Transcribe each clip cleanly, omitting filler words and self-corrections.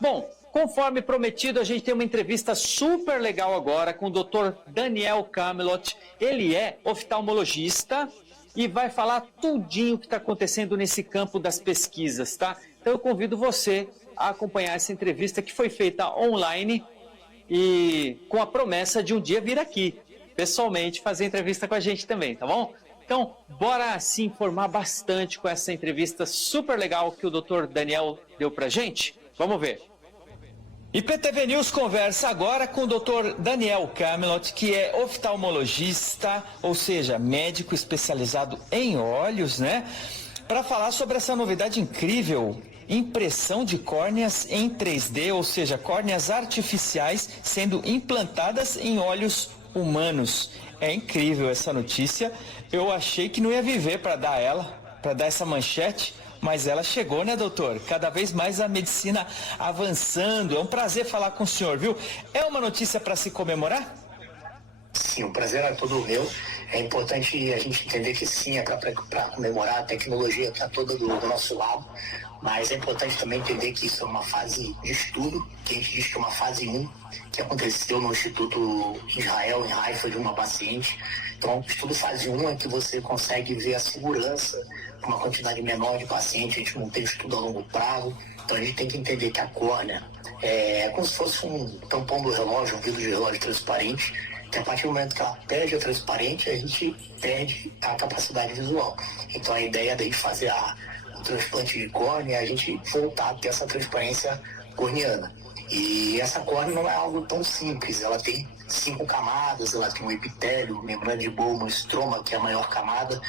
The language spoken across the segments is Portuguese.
Bom, conforme prometido, a gente tem uma entrevista super legal agora com o Dr. Daniel Camelot. Ele é oftalmologista e vai falar tudinho o que está acontecendo nesse campo das pesquisas, tá? Então eu convido você a acompanhar essa entrevista que foi feita online e com a promessa de um dia vir aqui, pessoalmente, fazer entrevista com a gente também, tá bom? Então, bora se informar bastante com essa entrevista super legal que o Dr. Daniel deu pra gente? Vamos ver. IPTV News conversa agora com o Dr. Daniel Camelot, que é oftalmologista, ou seja, médico especializado em olhos, né? Para falar sobre essa novidade incrível, impressão de córneas em 3D, ou seja, córneas artificiais sendo implantadas em olhos humanos. É incrível essa notícia. Eu achei que não ia viver para dar essa manchete. Mas ela chegou, né, doutor? Cada vez mais a medicina avançando. É um prazer falar com o senhor, viu? É uma notícia para se comemorar? Sim, o prazer é todo meu. É importante a gente entender que sim, é para comemorar, a tecnologia está toda do nosso lado, mas é importante também entender que isso é uma fase de estudo, que a gente diz que é uma fase 1, que aconteceu no Instituto Israel, em Haifa, de uma paciente. Então, o estudo fase 1 é que você consegue ver a segurança com uma quantidade menor de pacientes, a gente não tem estudo a longo prazo, então a gente tem que entender que a córnea é como se fosse um tampão do relógio, um vidro de relógio transparente, que a partir do momento que ela perde a transparente, a gente perde a capacidade visual. Então a ideia daí de fazer o transplante de córnea é a gente voltar a ter essa transparência corneana. E essa córnea não é algo tão simples, ela tem 5 camadas, ela tem um epitélio, membrana de Bowman, estroma, que é a maior camada,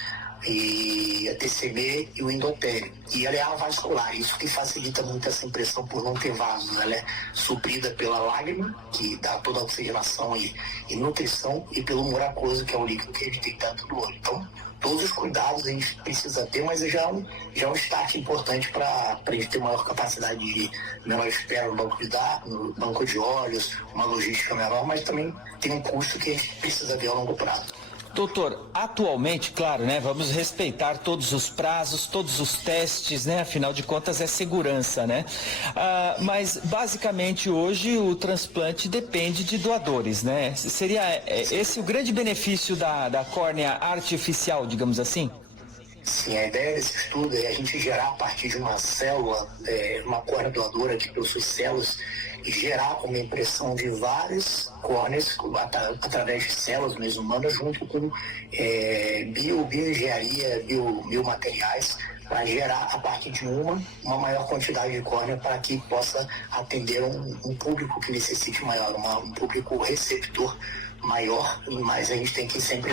e a TCB e o endotélio. E ela é avascular, isso que facilita muito essa impressão por não ter vasos. Ela é suprida pela lágrima, que dá toda a oxigenação e nutrição, e pelo muracoso, que é o líquido que a gente tem dentro do olho. Então, todos os cuidados a gente precisa ter, mas já é um start importante para a gente ter maior capacidade de menor espera no banco de olhos, uma logística menor, mas também tem um custo que a gente precisa ver a longo prazo. Doutor, atualmente, claro, né, vamos respeitar todos os prazos, todos os testes, né, afinal de contas é segurança, né? Mas basicamente hoje o transplante depende de doadores, né? Seria esse o grande benefício da córnea artificial, digamos assim? Sim, a ideia desse estudo é a gente gerar a partir de uma célula, uma córnea doadora que possui células, e gerar uma impressão de várias córneas através de células mesmo humanas, junto com bioengenharia, biomateriais, para gerar a partir de uma maior quantidade de córnea para que possa atender um público que necessite maior, um público receptor maior, mas a gente tem que sempre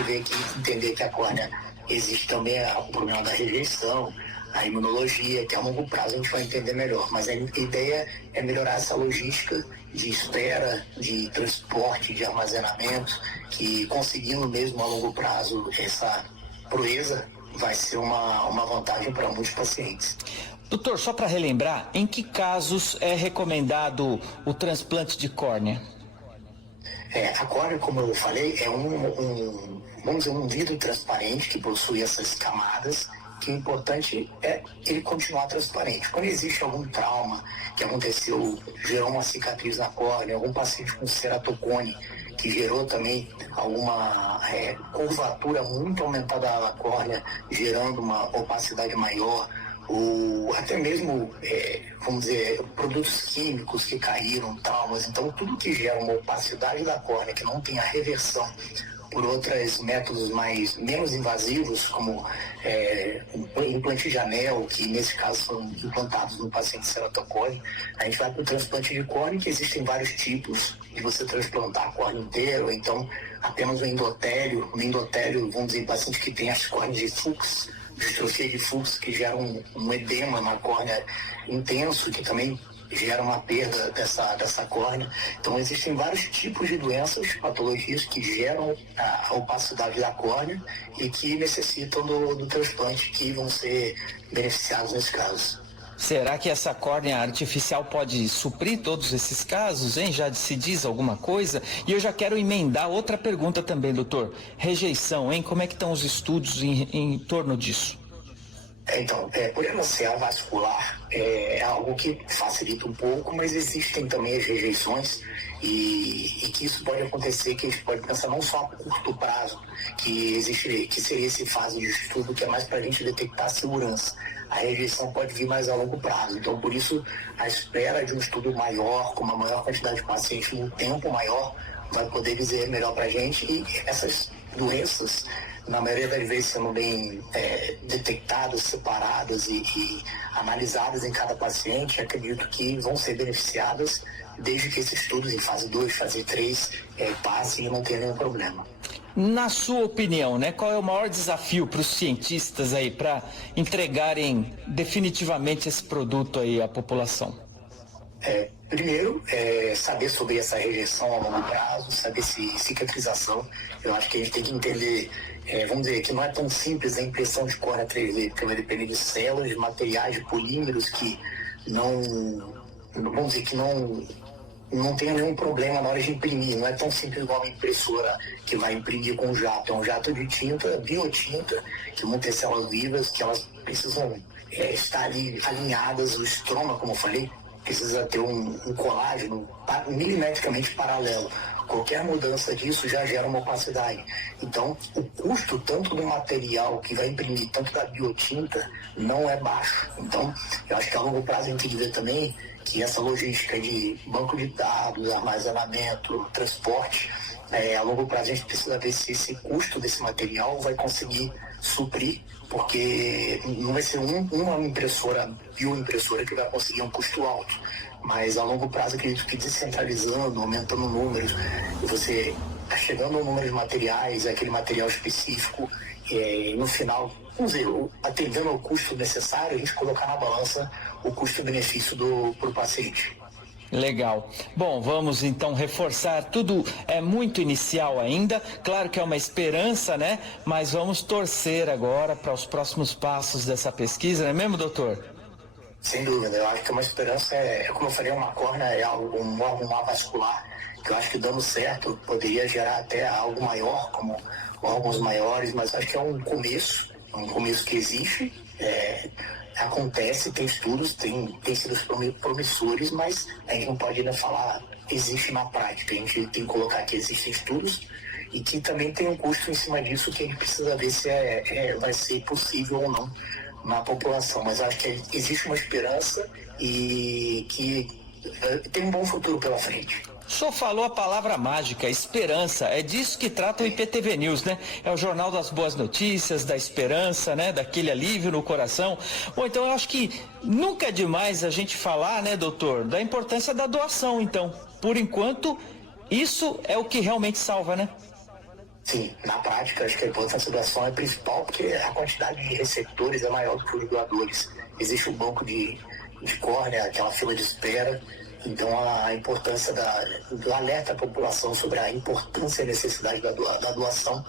entender que a córnea existe também o problema da rejeição, a imunologia, que a longo prazo a gente vai entender melhor. Mas a ideia é melhorar essa logística de espera, de transporte, de armazenamento, que conseguindo mesmo a longo prazo essa proeza vai ser uma vantagem para muitos pacientes. Doutor, só para relembrar, em que casos é recomendado o transplante de córnea? A córnea, como eu falei, é vamos dizer, um vidro transparente que possui essas camadas, que o importante é ele continuar transparente. Quando existe algum trauma que aconteceu, gerou uma cicatriz na córnea, algum paciente com ceratocone, que gerou também alguma curvatura muito aumentada da córnea, gerando uma opacidade maior, ou até mesmo, vamos dizer, produtos químicos que caíram, traumas. Então, tudo que gera uma opacidade da córnea, que não tem a reversão por outros métodos menos invasivos, como implante de anel, que nesse caso são implantados no paciente ceratocone, a gente vai para o transplante de córnea, que existem vários tipos de você transplantar a córnea inteira, ou então apenas o endotélio. No endotélio, vamos dizer, paciente que tem as córneas de Fuchs, distrofia de Fuchs, que gera um edema na córnea intenso, que também gera uma perda dessa córnea. Então existem vários tipos de doenças, patologias que geram a opacidade da córnea e que necessitam do transplante, que vão ser beneficiados nesse caso. Será que essa córnea artificial pode suprir todos esses casos, hein? Já se diz alguma coisa? E eu já quero emendar outra pergunta também, doutor. Rejeição, hein? Como é que estão os estudos em torno disso? Então, por ela ser avascular, é algo que facilita um pouco, mas existem também as rejeições e que isso pode acontecer, que a gente pode pensar não só a curto prazo, que seria esse fase de estudo que é mais para a gente detectar a segurança. A rejeição pode vir mais a longo prazo. Então, por isso, a espera de um estudo maior, com uma maior quantidade de pacientes num tempo maior, vai poder dizer melhor para a gente. E essas doenças, na maioria das vezes, sendo bem detectadas, separadas e analisadas em cada paciente, acredito que vão ser beneficiadas desde que esses estudos em fase 2, fase 3 passem e não tenham nenhum problema. Na sua opinião, né, qual é o maior desafio para os cientistas aí para entregarem definitivamente esse produto aí à população? Primeiro, saber sobre essa rejeição a longo prazo, saber se cicatrização. Eu acho que a gente tem que entender, vamos dizer, que não é tão simples a impressão de córnea 3D, porque vai depender de células, de materiais, de polímeros que vamos dizer, que não tem nenhum problema na hora de imprimir. Não é tão simples igual uma impressora que vai imprimir com jato. É um jato de tinta, biotinta, que vão ter células vivas, que elas precisam estar ali alinhadas. O estroma, como eu falei, precisa ter um colágeno milimetricamente paralelo. Qualquer mudança disso já gera uma opacidade. Então, o custo tanto do material que vai imprimir, tanto da biotinta, não é baixo. Então, eu acho que a longo prazo a gente tem que ver também que essa logística de banco de dados, armazenamento, transporte, a longo prazo a gente precisa ver se esse custo desse material vai conseguir suprir, porque não vai ser uma impressora, bioimpressora, que vai conseguir um custo alto. Mas a longo prazo acredito que descentralizando, aumentando números, você está chegando ao número de materiais, aquele material específico, no final, vamos dizer, atendendo ao custo necessário, a gente colocar na balança o custo-benefício para o paciente. Legal. Bom, vamos então reforçar, tudo é muito inicial ainda, claro que é uma esperança, né? Mas vamos torcer agora para os próximos passos dessa pesquisa, não é mesmo, doutor? Sem dúvida, eu acho que uma esperança como eu falei, uma córnea é um órgão avascular, que eu acho que dando certo poderia gerar até algo maior, como órgãos maiores, mas acho que é um começo que existe, acontece, tem estudos, tem sido promissores, mas a gente não pode ainda falar existe na prática. A gente tem que colocar que existem estudos e que também tem um custo em cima disso que a gente precisa ver se vai ser possível ou não na população. Mas acho que existe uma esperança e que tem um bom futuro pela frente. O senhor falou a palavra mágica, esperança, é disso que trata o IPTV News, né? É o jornal das boas notícias, da esperança, né? Daquele alívio no coração. Bom, então eu acho que nunca é demais a gente falar, né, doutor, da importância da doação, então. Por enquanto, isso é o que realmente salva, né? Sim, na prática, acho que a importância da doação é principal, porque a quantidade de receptores é maior do que os doadores. Existe um banco de córnea, aquela fila de espera. Então, a importância do alerta à população sobre a importância e a necessidade da doação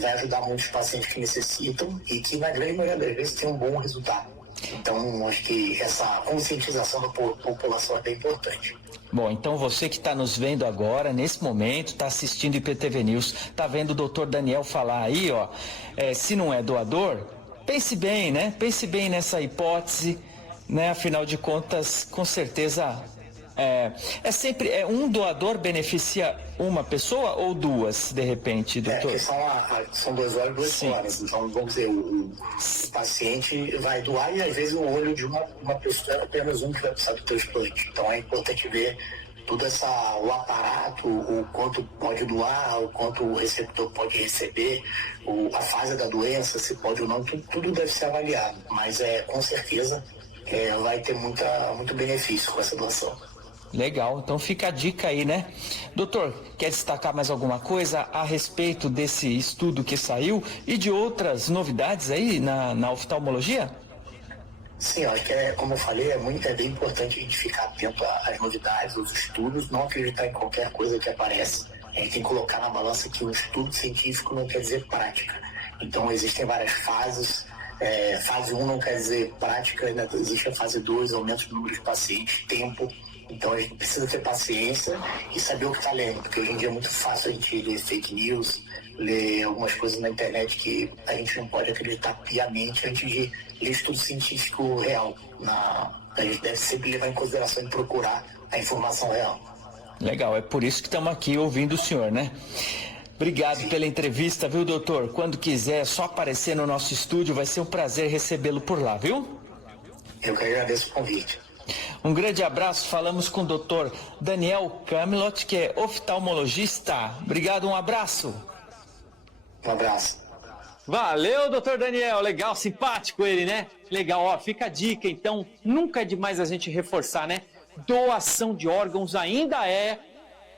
vai ajudar muitos pacientes que necessitam e que, na grande maioria das vezes, tem um bom resultado. Então, acho que essa conscientização da população é bem importante. Bom, então você que está nos vendo agora, nesse momento, está assistindo IPTV News, está vendo o doutor Daniel falar aí, ó, se não é doador, pense bem, né? Pense bem nessa hipótese, né? Afinal de contas, com certeza... sempre um doador beneficia uma pessoa ou duas, de repente, doutor? São 2 olhos e 2 córneas. Então, vamos dizer, o paciente vai doar e às vezes o olho de uma pessoa é apenas um que vai precisar do transplante. Então é importante ver todo o aparato, o quanto pode doar, o quanto o receptor pode receber, a fase da doença, se pode ou não, tudo deve ser avaliado. Mas com certeza vai ter muito benefício com essa doação. Legal, então fica a dica aí, né? Doutor, quer destacar mais alguma coisa a respeito desse estudo que saiu e de outras novidades aí na oftalmologia? Sim, eu acho que como eu falei, é bem importante a gente ficar atento às novidades, aos estudos, não acreditar em qualquer coisa que aparece. A gente tem que colocar na balança que um estudo científico não quer dizer prática. Então existem várias fases. Fase 1 não quer dizer prática, ainda existe a fase 2, aumento do número de pacientes, tempo. Então a gente precisa ter paciência e saber o que está lendo, porque hoje em dia é muito fácil a gente ler fake news, ler algumas coisas na internet que a gente não pode acreditar piamente antes de ler estudo científico real. A gente deve sempre levar em consideração e procurar a informação real. Legal, é por isso que estamos aqui ouvindo o senhor, né? Obrigado pela entrevista, viu, doutor? Quando quiser, é só aparecer no nosso estúdio, vai ser um prazer recebê-lo por lá, viu? Eu que agradeço o convite. Um grande abraço, falamos com o doutor Daniel Camilot, que é oftalmologista. Obrigado, um abraço. Um abraço. Valeu, doutor Daniel, legal, simpático ele, né? Legal, ó, fica a dica, então, nunca é demais a gente reforçar, né? Doação de órgãos ainda é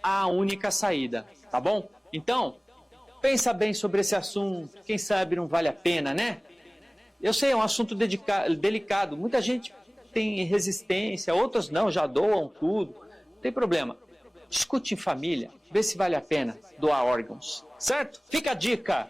a única saída, tá bom? Então, pensa bem sobre esse assunto, quem sabe não vale a pena, né? Eu sei, é um assunto delicado, muita gente tem resistência, outros não, já doam tudo, não tem problema. Discute em família, vê se vale a pena doar órgãos, certo? Fica a dica!